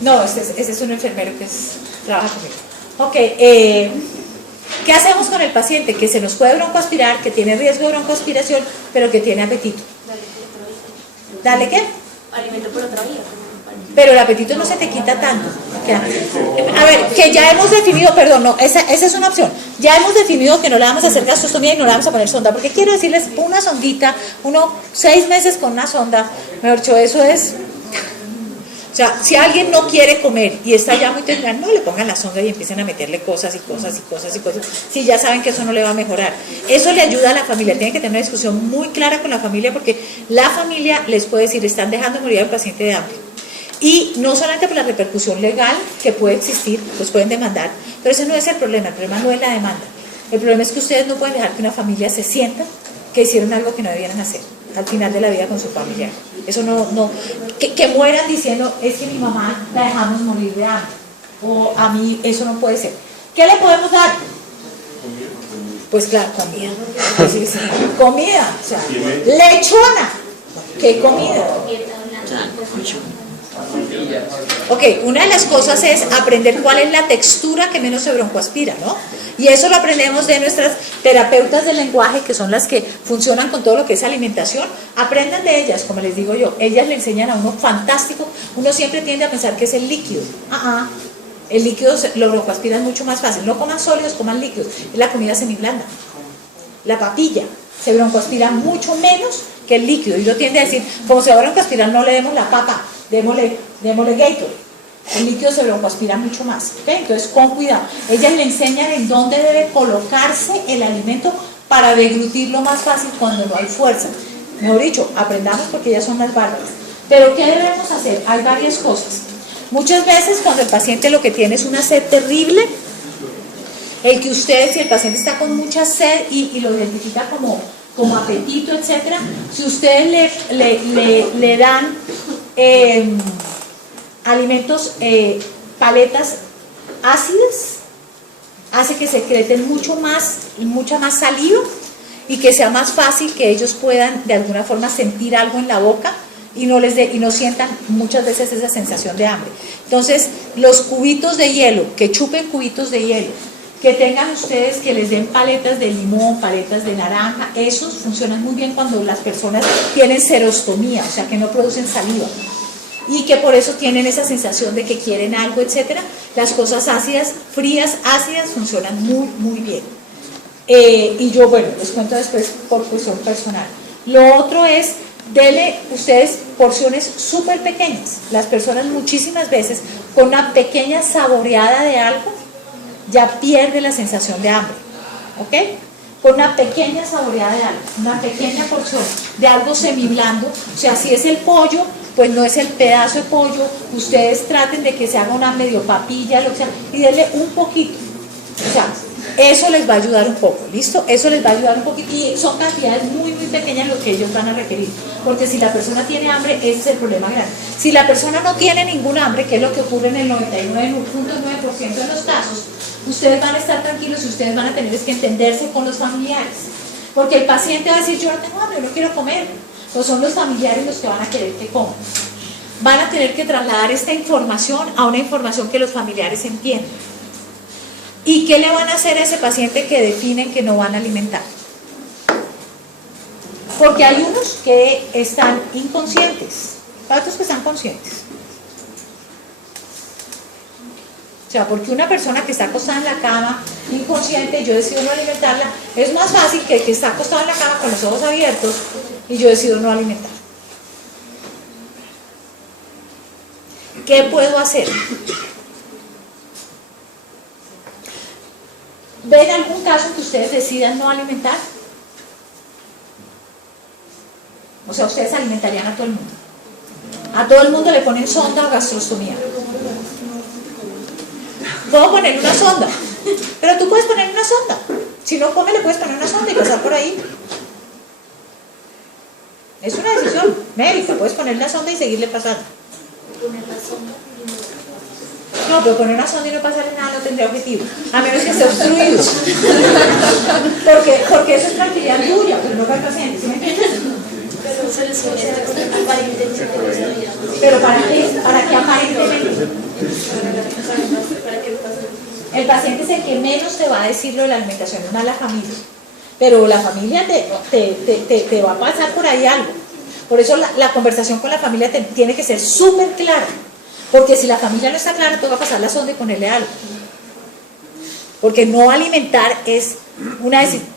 No, ese es un enfermero que trabaja conmigo. Ok, ¿qué hacemos con el paciente? Que se nos puede broncoaspirar, que tiene riesgo de broncoaspiración, pero que tiene apetito. ¿Dale qué? Alimento por otra vía. Pero el apetito no se te quita tanto. A ver, que ya hemos definido, perdón, no, esa es una opción. Ya hemos definido que no le vamos a hacer gastrostomía y no le vamos a poner sonda, porque quiero decirles, una sondita, 6 meses con una sonda, mejor dicho, eso es... O sea, si alguien no quiere comer y está ya muy terminal, no le pongan la sonda y empiecen a meterle cosas y cosas y cosas y cosas, si ya saben que eso no le va a mejorar. Eso le ayuda a la familia, tienen que tener una discusión muy clara con la familia, porque la familia les puede decir, están dejando morir al paciente de hambre. Y no solamente por la repercusión legal que puede existir, los pueden demandar, pero ese no es el problema no es la demanda. El problema es que ustedes no pueden dejar que una familia se sienta que hicieron algo que no debieran hacer al final de la vida con su familiar. Eso no que mueran diciendo, es que mi mamá la dejamos morir de hambre, o a mí eso no puede ser. ¿Qué le podemos dar? Pues claro, comida. Comida, o sea, lechona. ¿Qué comida? Ok, una de las cosas es aprender cuál es la textura que menos se broncoaspira, ¿no? Y eso lo aprendemos de nuestras terapeutas del lenguaje, que son las que funcionan con todo lo que es alimentación. Aprendan de ellas, como les digo yo. Ellas le enseñan a uno fantástico. Uno siempre tiende a pensar que es el líquido. El líquido lo broncoaspiran mucho más fácil. No coman sólidos, coman líquidos. Es la comida semiblanda. La papilla se broncoaspira mucho menos que el líquido. Y uno tiende a decir, como se va a broncoaspirar, no le demos la papa, démosle Gatorade. El líquido se broncoaspira mucho más, ¿okay? Entonces con cuidado. Ellas le enseñan en dónde debe colocarse el alimento para deglutirlo más fácil cuando no hay fuerza. Mejor dicho, aprendamos porque ellas son las bárbaras. Pero ¿qué debemos hacer? Hay varias cosas. Muchas veces cuando el paciente lo que tiene es una sed terrible, el que ustedes, si el paciente está con mucha sed y lo identifica como apetito, etcétera, si ustedes le dan alimentos, paletas ácidas, hace que secreten mucha más saliva y que sea más fácil que ellos puedan de alguna forma sentir algo en la boca y no sientan muchas veces esa sensación de hambre. Entonces, los cubitos de hielo, que chupen cubitos de hielo, que tengan ustedes, que les den paletas de limón, paletas de naranja, esos funcionan muy bien cuando las personas tienen serostomía, o sea que no producen saliva y que por eso tienen esa sensación de que quieren algo, etcétera. Las cosas ácidas, frías, ácidas funcionan muy, muy bien. Y yo, bueno, les cuento después por cuestión personal. Lo otro es, denle ustedes porciones súper pequeñas. Las personas muchísimas veces con una pequeña saboreada de algo ya pierde la sensación de hambre, ¿ok? Con una pequeña saboreada de algo, una pequeña porción de algo semiblando, o sea, si es el pollo, pues no es el pedazo de pollo, ustedes traten de que se haga una medio papilla, lo que sea, y denle un poquito, o sea, eso les va a ayudar un poco, ¿listo? Eso les va a ayudar un poquito, y son cantidades muy, muy pequeñas lo que ellos van a requerir, porque si la persona tiene hambre, ese es el problema grande. Si la persona no tiene ningún hambre, que es lo que ocurre en el 99.9% de los casos, ustedes van a estar tranquilos y ustedes van a tener que entenderse con los familiares, porque el paciente va a decir, yo no tengo hambre, yo no quiero comer, pues son los familiares los que van a querer que coman. Van a tener que trasladar esta información a una información que los familiares entiendan. ¿Y qué le van a hacer a ese paciente que definen que no van a alimentar? Porque hay unos que están inconscientes, hay otros que están conscientes. O sea, porque una persona que está acostada en la cama, inconsciente, y yo decido no alimentarla, es más fácil que el que está acostado en la cama con los ojos abiertos y yo decido no alimentar. ¿Qué puedo hacer? ¿Ven algún caso en que ustedes decidan no alimentar? O sea, ustedes alimentarían a todo el mundo. A todo el mundo le ponen sonda o gastrostomía. Puedo ponerle una sonda, pero tú puedes poner una sonda. Si no come, le puedes poner una sonda y pasar por ahí. Es una decisión médica, puedes poner la sonda y seguirle pasando. No, pero poner una sonda y no pasarle nada no tendría objetivo, a menos que esté obstruido. Porque eso es tranquilidad tuya, pero no para el paciente, ¿sí me entiendes? Pero ¿para qué? Para que aparentemente. El paciente es el que menos te va a decir lo de la alimentación, no es la familia. Pero la familia te va a pasar por ahí algo. Por eso la conversación con la familia tiene que ser súper clara. Porque si la familia no está clara, te va a pasar la sonda y ponerle algo. Porque no alimentar es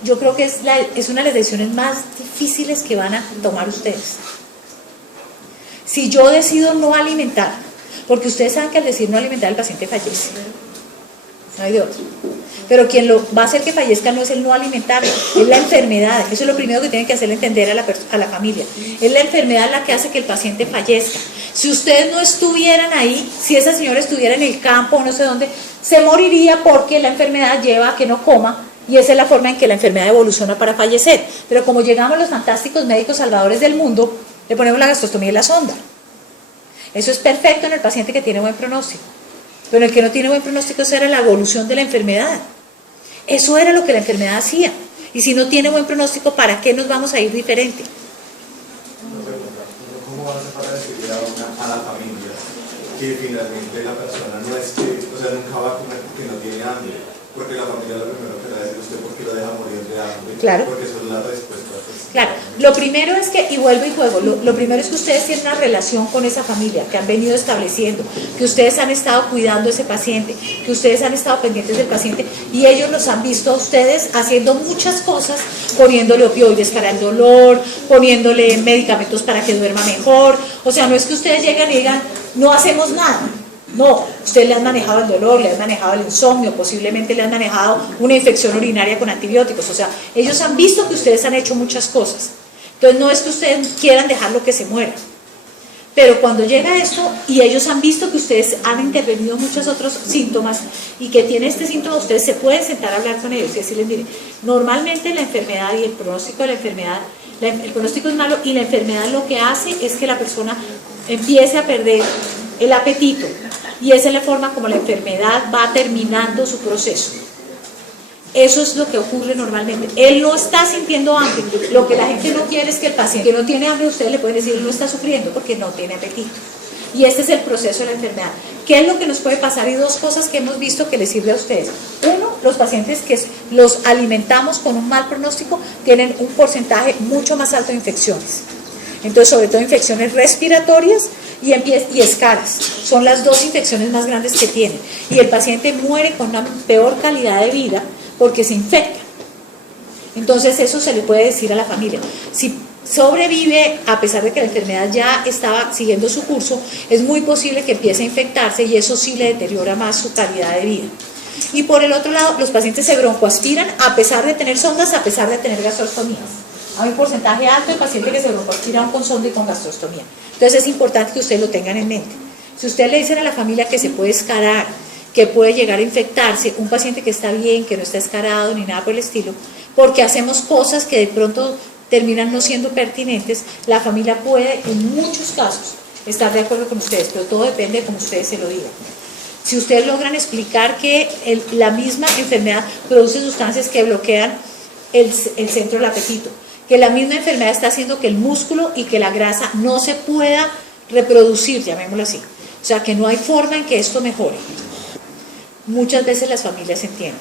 yo creo que es una de las decisiones más difíciles que van a tomar ustedes. Si yo decido no alimentar, porque ustedes saben que al decir no alimentar el paciente fallece, no hay de otro. Pero quien lo va a hacer que fallezca no es el no alimentar, es la enfermedad. Eso es lo primero que tienen que hacerle entender a la familia. Es la enfermedad la que hace que el paciente fallezca. Si ustedes no estuvieran ahí, si esa señora estuviera en el campo o no sé dónde, se moriría porque la enfermedad lleva a que no coma, y esa es la forma en que la enfermedad evoluciona para fallecer. Pero como llegamos los fantásticos médicos salvadores del mundo, le ponemos la gastrostomía y la sonda. Eso es perfecto en el paciente que tiene buen pronóstico. Pero el que no tiene buen pronóstico, esa era la evolución de la enfermedad. Eso era lo que la enfermedad hacía. Y si no tiene buen pronóstico, ¿para qué nos vamos a ir diferente? ¿Cómo vas a para decirle a la familia que finalmente la persona no es que, o sea, nunca va a comer porque no tiene hambre? Porque la familia lo primero que le va a decir usted porque lo deja morir de hambre. Claro. Porque eso es la respuesta. Claro, lo primero es que, y vuelvo y juego, lo primero es que ustedes tienen una relación con esa familia, que han venido estableciendo, que ustedes han estado cuidando a ese paciente, que ustedes han estado pendientes del paciente, y ellos los han visto a ustedes haciendo muchas cosas, poniéndole opioides para el dolor, poniéndole medicamentos para que duerma mejor. O sea, no es que ustedes llegan y digan, no hacemos nada. No, ustedes le han manejado el dolor, le han manejado el insomnio, posiblemente le han manejado una infección urinaria con antibióticos. O sea, ellos han visto que ustedes han hecho muchas cosas. Entonces no es que ustedes quieran dejarlo que se muera. Pero cuando llega esto y ellos han visto que ustedes han intervenido muchos otros síntomas y que tiene este síntoma, ustedes se pueden sentar a hablar con ellos y decirles, miren, normalmente la enfermedad y el pronóstico de la enfermedad, el pronóstico es malo y la enfermedad lo que hace es que la persona empiece a perder el apetito. Y esa es la forma como la enfermedad va terminando su proceso. Eso es lo que ocurre normalmente. Él no está sintiendo hambre. Lo que la gente no quiere es que el paciente que no tiene hambre, ustedes le pueden decir, no está sufriendo porque no tiene apetito. Y este es el proceso de la enfermedad. ¿Qué es lo que nos puede pasar? Y dos cosas que hemos visto que les sirve a ustedes. Uno, los pacientes que los alimentamos con un mal pronóstico tienen un porcentaje mucho más alto de infecciones. Entonces, sobre todo infecciones respiratorias y escaras. Son las dos infecciones más grandes que tienen. Y el paciente muere con una peor calidad de vida porque se infecta. Entonces, eso se le puede decir a la familia. Si sobrevive, a pesar de que la enfermedad ya estaba siguiendo su curso, es muy posible que empiece a infectarse y eso sí le deteriora más su calidad de vida. Y por el otro lado, los pacientes se broncoaspiran a pesar de tener sondas, a pesar de tener gastrostomías. Hay un porcentaje alto de pacientes que se broncoaspiran con sonda y con gastrostomía. Entonces es importante que ustedes lo tengan en mente. Si ustedes le dicen a la familia que se puede escarar, que puede llegar a infectarse, un paciente que está bien, que no está escarado ni nada por el estilo, porque hacemos cosas que de pronto terminan no siendo pertinentes, la familia puede en muchos casos estar de acuerdo con ustedes, pero todo depende de cómo ustedes se lo digan. Si ustedes logran explicar que la misma enfermedad produce sustancias que bloquean el centro del apetito, que la misma enfermedad está haciendo que el músculo y que la grasa no se pueda reproducir, llamémoslo así. O sea, que no hay forma en que esto mejore. Muchas veces las familias entienden,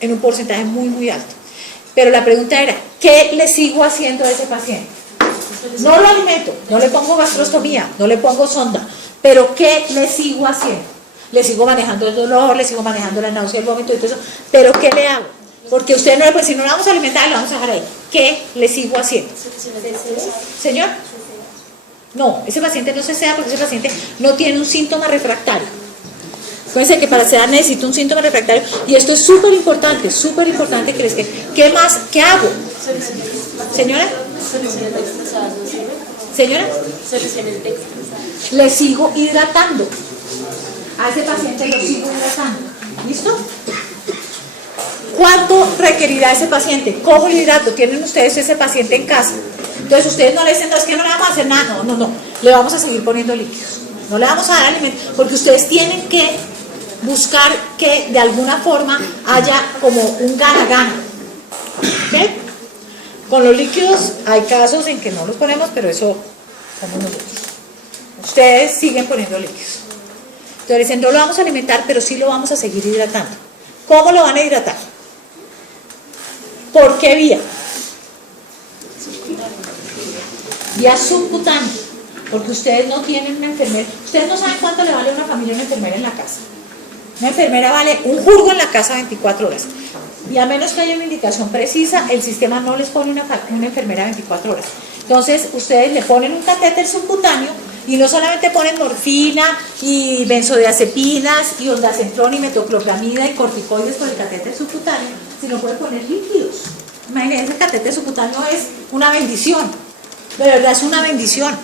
en un porcentaje muy, muy alto. Pero la pregunta era, ¿qué le sigo haciendo a ese paciente? No lo alimento, no le pongo gastrostomía, no le pongo sonda, pero ¿qué le sigo haciendo? Le sigo manejando el dolor, le sigo manejando la náusea, el vómito y todo eso, pero ¿qué le hago? Porque usted no le puede decir, no la vamos a alimentar, la vamos a dejar ahí. ¿Qué le sigo haciendo? ¿Señor? No, ese paciente no se seda porque ese paciente no tiene un síntoma refractario. Acuérdense que para sedar necesita un síntoma refractario y esto es súper importante que les quede. ¿Qué más? ¿Qué hago? ¿Señora? ¿Señora? Le sigo hidratando. A ese paciente lo sigo hidratando. ¿Listo? ¿Cuánto requerirá ese paciente? Cojo el hidrato, tienen ustedes ese paciente en casa. Entonces ustedes no le dicen, no, es que no le vamos a hacer nada. No, le vamos a seguir poniendo líquidos. No le vamos a dar alimento, porque ustedes tienen que buscar que de alguna forma haya como un gana-gana. ¿Ok? Con los líquidos hay casos en que no los ponemos, pero eso somos nosotros. Ustedes siguen poniendo líquidos. Entonces dicen, no lo vamos a alimentar, pero sí lo vamos a seguir hidratando. ¿Cómo lo van a hidratar? ¿Por qué vía? Vía subcutánea, porque ustedes no tienen una enfermera. Ustedes no saben cuánto le vale a una familia una enfermera en la casa. Una enfermera vale un jurgo en la casa 24 horas. Y a menos que haya una indicación precisa, el sistema no les pone una enfermera 24 horas. Entonces, ustedes le ponen un catéter subcutáneo y no solamente ponen morfina y benzodiazepinas y ondansetron y metoclopramida y corticoides por el catéter subcutáneo, sino pueden poner líquidos. Imagínense, el catéter subcutáneo es una bendición. De verdad es una bendición.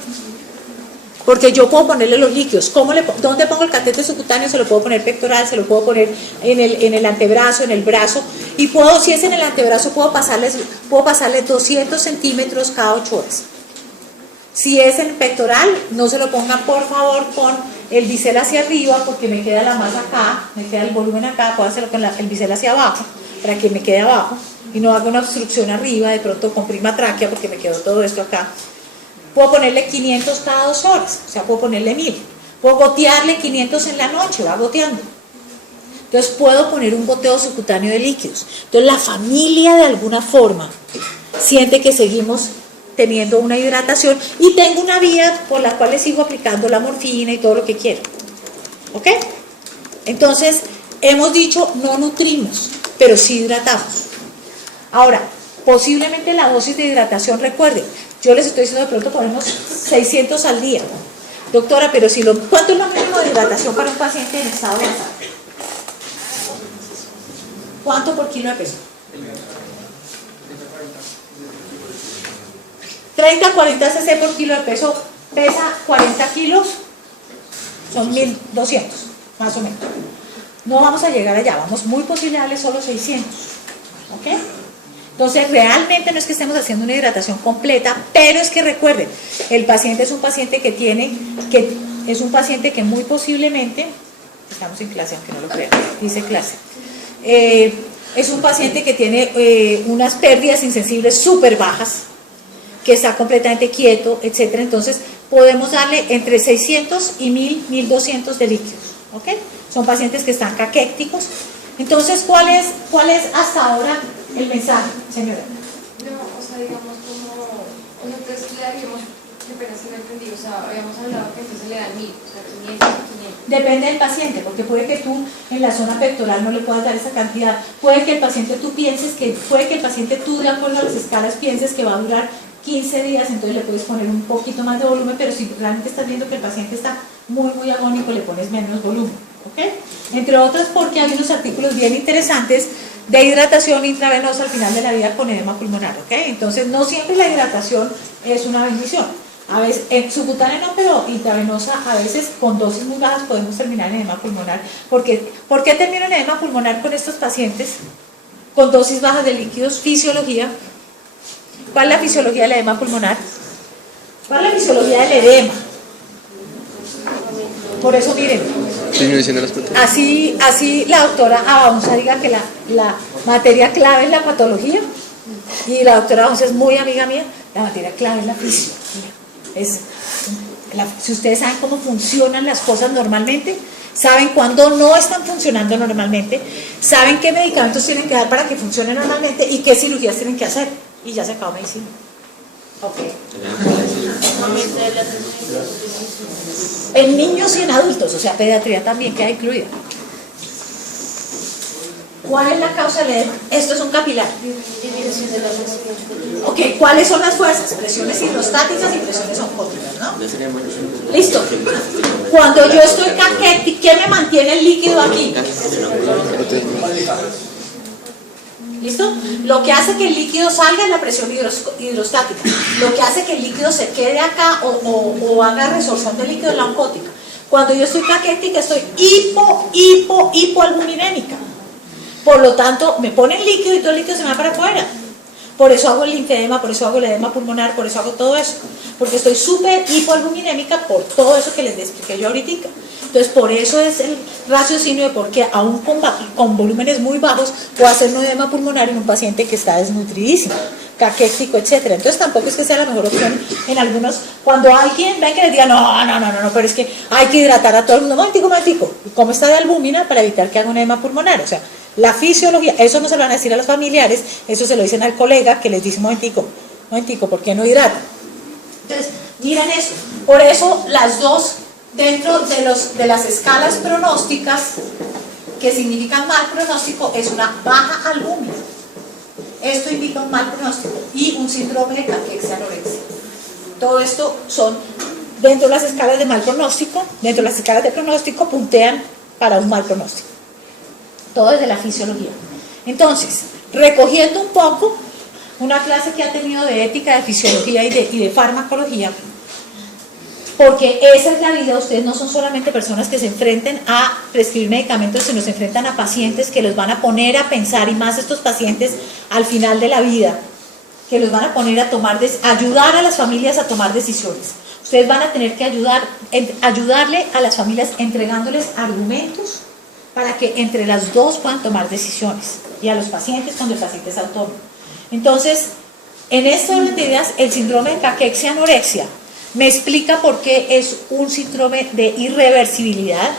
Porque yo puedo ponerle los líquidos. ¿Dónde pongo el catéter subcutáneo? Se lo puedo poner pectoral, se lo puedo poner en el antebrazo, en el brazo. Y puedo, si es en el antebrazo, puedo pasarle 200 centímetros cada 8 horas. Si es en pectoral, no se lo pongan por favor con el bisel hacia arriba, porque me queda la masa acá, me queda el volumen acá. Puedo hacerlo con el bisel hacia abajo, para que me quede abajo y no haga una obstrucción arriba, de pronto comprima tráquea, porque me quedó todo esto acá. Puedo ponerle 500 cada 2 horas, o sea, puedo ponerle 1000. Puedo gotearle 500 en la noche, va goteando. Entonces puedo poner un goteo subcutáneo de líquidos. Entonces la familia de alguna forma siente que seguimos teniendo una hidratación y tengo una vía por la cual le sigo aplicando la morfina y todo lo que quiero. ¿Ok? Entonces, hemos dicho no nutrimos, pero sí hidratamos. Ahora, posiblemente la dosis de hidratación, recuerden, yo les estoy diciendo de pronto ponemos 600 al día. Doctora, pero si ¿cuánto es lo mínimo de hidratación para un paciente en estado de azar? ¿Cuánto por kilo de peso? 30-40 cc por kilo de peso, pesa 40 kilos, son 1200, más o menos. No vamos a llegar allá, vamos muy posible a darle solo 600. ¿Ok? Entonces, realmente no es que estemos haciendo una hidratación completa, pero es que recuerden, el paciente es un paciente es un paciente que muy posiblemente, estamos en clase, aunque no lo crean, dice clase, es un paciente que tiene unas pérdidas insensibles súper bajas, que está completamente quieto, etcétera. Entonces, podemos darle entre 600 y 1000, 1200 de líquidos, ¿ok? Son pacientes que están caquécticos. Entonces, ¿cuál es hasta ahora el mensaje, señora? No, o sea, digamos como nosotros le daríamos, que apenas se me entendí, o sea, habíamos hablado que entonces le dan 1000, o sea, 500, 500. Depende del paciente, porque puede que tú en la zona pectoral no le puedas dar esa cantidad, puede que el paciente tú de acuerdo a las escalas pienses que va a durar 15 días, entonces le puedes poner un poquito más de volumen, pero si realmente estás viendo que el paciente está muy agónico, le pones menos volumen, ¿ok? Entre otras porque hay unos artículos bien interesantes de hidratación intravenosa al final de la vida con edema pulmonar, ¿ok? Entonces no siempre la hidratación es una bendición. A veces, en subcutánea no, pero intravenosa, a veces con dosis muy bajas podemos terminar en edema pulmonar. ¿Por qué termino en edema pulmonar con estos pacientes? Con dosis bajas de líquidos, fisiología. ¿Cuál es la fisiología del edema pulmonar? ¿Cuál es la fisiología del edema? Por eso miren, disminución de las proteínas. así la doctora Abaunza diga que la materia clave es la patología, y la doctora Abaunza es muy amiga mía, la materia clave es la fisiología. Si ustedes saben cómo funcionan las cosas normalmente, saben cuándo no están funcionando normalmente, saben qué medicamentos tienen que dar para que funcionen normalmente y qué cirugías tienen que hacer, y ya se acabó medicina. Ok. En niños y en adultos, o sea, pediatría también queda incluida. ¿Cuál es la causa del edema? Esto es un capilar. Ok, ¿cuáles son las fuerzas? Presiones hidrostáticas y presiones oncóticas, ¿no? Listo. Cuando yo estoy caquética, ¿qué me mantiene el líquido aquí? ¿Listo? Lo que hace que el líquido salga es la presión hidrostática. Lo que hace que el líquido se quede acá o haga resorción de líquido es la oncótica. Cuando yo estoy caquética, estoy hipoalbuminémica. Por lo tanto, me ponen líquido y todo el líquido se me va para afuera. Por eso hago el linfedema, por eso hago el edema pulmonar, por eso hago todo eso. Porque estoy súper hipoalbuminémica por todo eso que les expliqué yo ahorita. Entonces, por eso es el raciocinio de por qué aún con volúmenes muy bajos puedo hacer un edema pulmonar en un paciente que está desnutridísimo, caquético, etcétera. Entonces, tampoco es que sea la mejor opción en algunos. Cuando alguien ven que les diga, no, pero es que hay que hidratar a todo el mundo, momentico, ¿cómo está de albúmina para evitar que haga un edema pulmonar? O sea, La fisiología, eso no se lo van a decir a los familiares, eso se lo dicen al colega que les dice, momentico, ¿por qué no hidrata? Entonces, miren eso. Por eso las dos, dentro de las escalas pronósticas, que significan mal pronóstico, es una baja albúmina. Esto indica un mal pronóstico y un síndrome de caquexia anorexia. Todo esto son, dentro de las escalas de mal pronóstico, dentro de las escalas de pronóstico, puntean para un mal pronóstico. Todo desde la fisiología. Entonces, recogiendo un poco, una clase que ha tenido de ética, de fisiología y de farmacología, porque esa es la vida. Ustedes no son solamente personas que se enfrenten a prescribir medicamentos, sino se enfrentan a pacientes que los van a poner a pensar, y más estos pacientes al final de la vida, que los van a poner a ayudar a las familias a tomar decisiones. Ustedes van a tener que ayudarle a las familias entregándoles argumentos para que entre las dos puedan tomar decisiones, y a los pacientes cuando el paciente es autónomo. Entonces, en este orden de ideas, el síndrome de caquexia anorexia me explica por qué es un síndrome de irreversibilidad,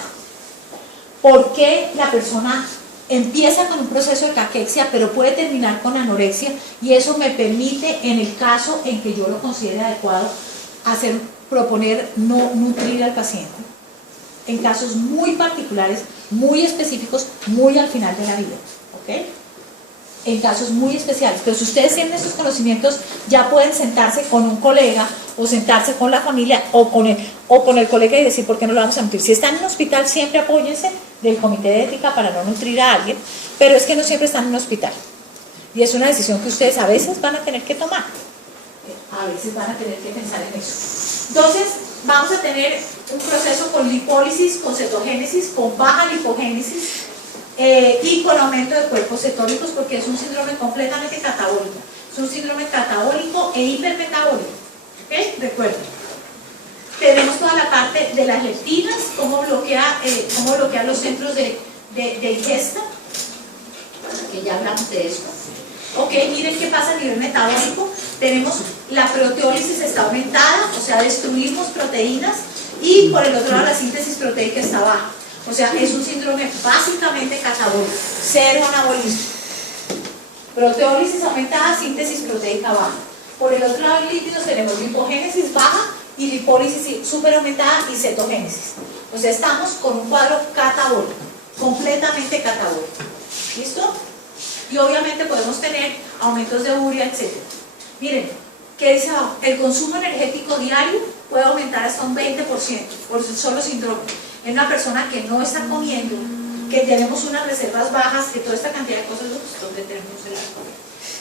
por qué la persona empieza con un proceso de caquexia pero puede terminar con anorexia, y eso me permite, en el caso en que yo lo considere adecuado, proponer no nutrir al paciente en casos muy particulares, muy específicos, muy al final de la vida, ¿ok? En casos muy especiales. Pero si ustedes tienen esos conocimientos, ya pueden sentarse con un colega o sentarse con la familia o con el colega y decir, ¿por qué no lo vamos a nutrir? Si están en un hospital, siempre apóyense del comité de ética para no nutrir a alguien, pero es que no siempre están en un hospital, y es una decisión que ustedes a veces van a tener que tomar, a veces van a tener que pensar en eso. Entonces, vamos a tener un proceso con lipólisis, con cetogénesis, con baja lipogénesis, y con aumento de cuerpos cetónicos, porque es un síndrome completamente catabólico. Es un síndrome catabólico e hipermetabólico. ¿Ok? Recuerden. Tenemos toda la parte de las leptinas, cómo bloquea los centros de ingesta, que ya hablamos de esto. Ok, miren qué pasa a nivel metabólico. Tenemos la proteólisis está aumentada, o sea, destruimos proteínas, y por el otro lado la síntesis proteica está baja. O sea, es un síndrome básicamente catabólico, cero anabolismo. Proteólisis aumentada, síntesis proteica baja. Por el otro lado, en lípidos tenemos lipogénesis baja y lipólisis súper aumentada y cetogénesis. O sea, estamos con un cuadro catabólico, completamente catabólico. ¿Listo? Y obviamente podemos tener aumentos de urea, etc. Miren, ¿qué dice abajo? El consumo energético diario puede aumentar hasta un 20% por el solo síndrome. En una persona que no está comiendo, que tenemos unas reservas bajas, que toda esta cantidad de cosas donde tenemos el alcohol.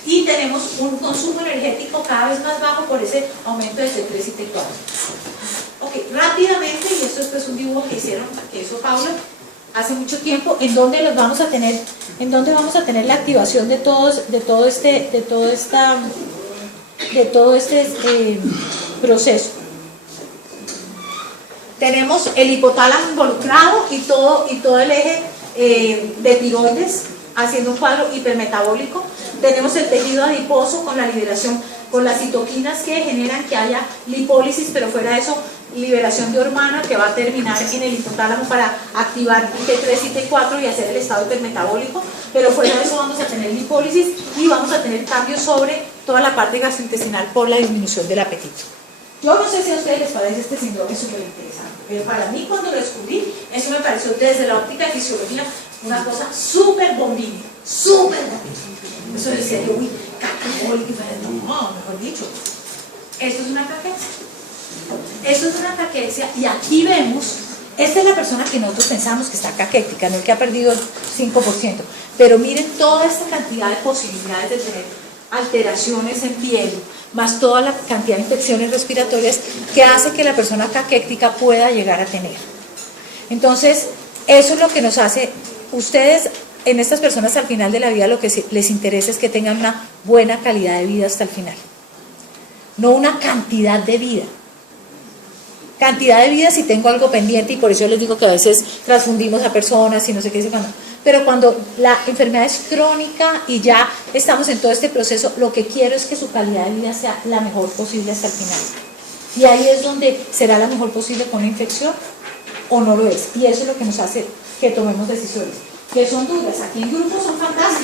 Y tenemos un consumo energético cada vez más bajo por ese aumento de T3 y T4. Ok, rápidamente, y esto es pues un dibujo que hizo Paula hace mucho tiempo, en donde vamos a tener la activación de todo este proceso. Tenemos el hipotálamo involucrado y todo el eje de tiroides haciendo un cuadro hipermetabólico. Tenemos el tejido adiposo con la liberación, con las citoquinas que generan que haya lipólisis, pero fuera de eso, liberación de hormona que va a terminar en el hipotálamo para activar T3 y T4 y hacer el estado hipermetabólico. Pero fuera de eso vamos a tener lipólisis y vamos a tener cambios sobre toda la parte gastrointestinal por la disminución del apetito. Yo no sé si a ustedes les parece este síndrome súper interesante, pero para mí cuando lo descubrí, eso me pareció desde la óptica de fisiología una cosa súper bombín, súper bombín. Eso decía yo, uy, catabólico, no, mejor dicho, esto es una caquexia. Esto es una caquexia, y aquí vemos, esta es la persona que nosotros pensamos que está caquética, no el que ha perdido el 5%, pero miren toda esta cantidad de posibilidades de tener alteraciones en piel, más toda la cantidad de infecciones respiratorias que hace que la persona caquética pueda llegar a tener. Entonces, eso es lo que nos hace, ustedes, en estas personas al final de la vida, lo que les interesa es que tengan una buena calidad de vida hasta el final. No una cantidad de vida. Cantidad de vida si tengo algo pendiente, y por eso yo les digo que a veces transfundimos a personas y no sé qué, pero cuando la enfermedad es crónica y ya estamos en todo este proceso, lo que quiero es que su calidad de vida sea la mejor posible hasta el final. Y ahí es donde será la mejor posible con una infección o no lo es. Y eso es lo que nos hace que tomemos decisiones. que son duras. Aquí en grupo son fantásticos.